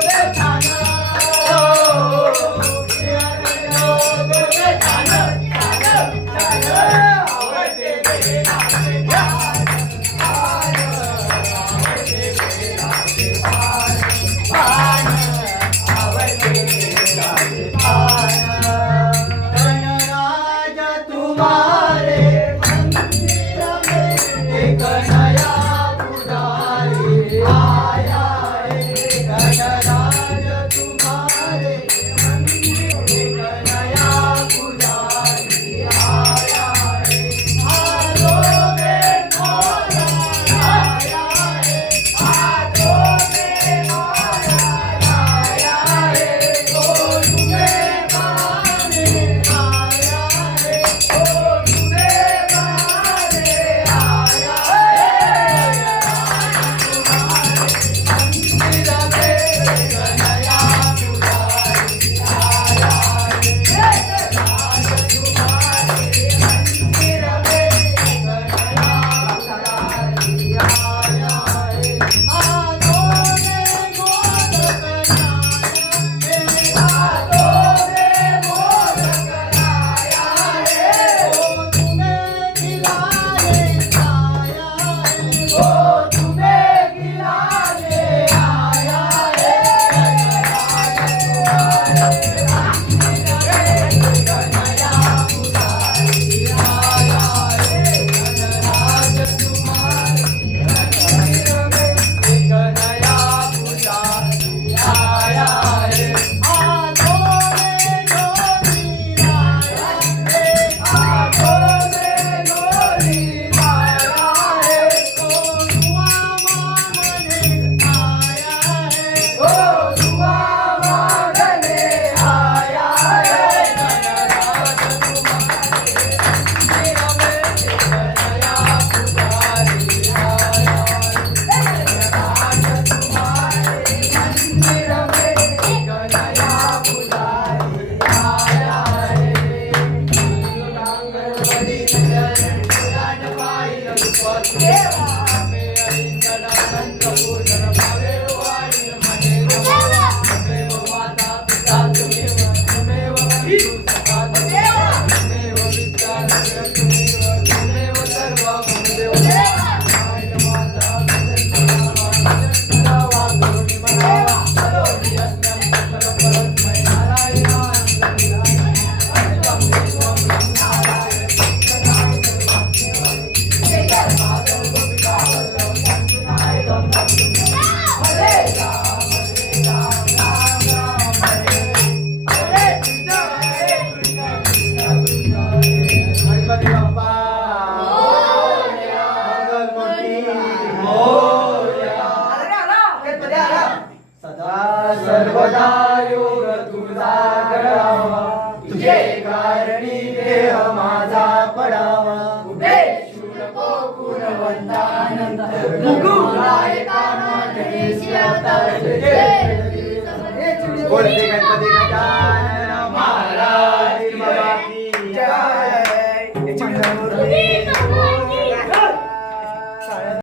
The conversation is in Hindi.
Yeah. Deus. सदा सर्वदा योग तुझा घडावा गणपती गजानन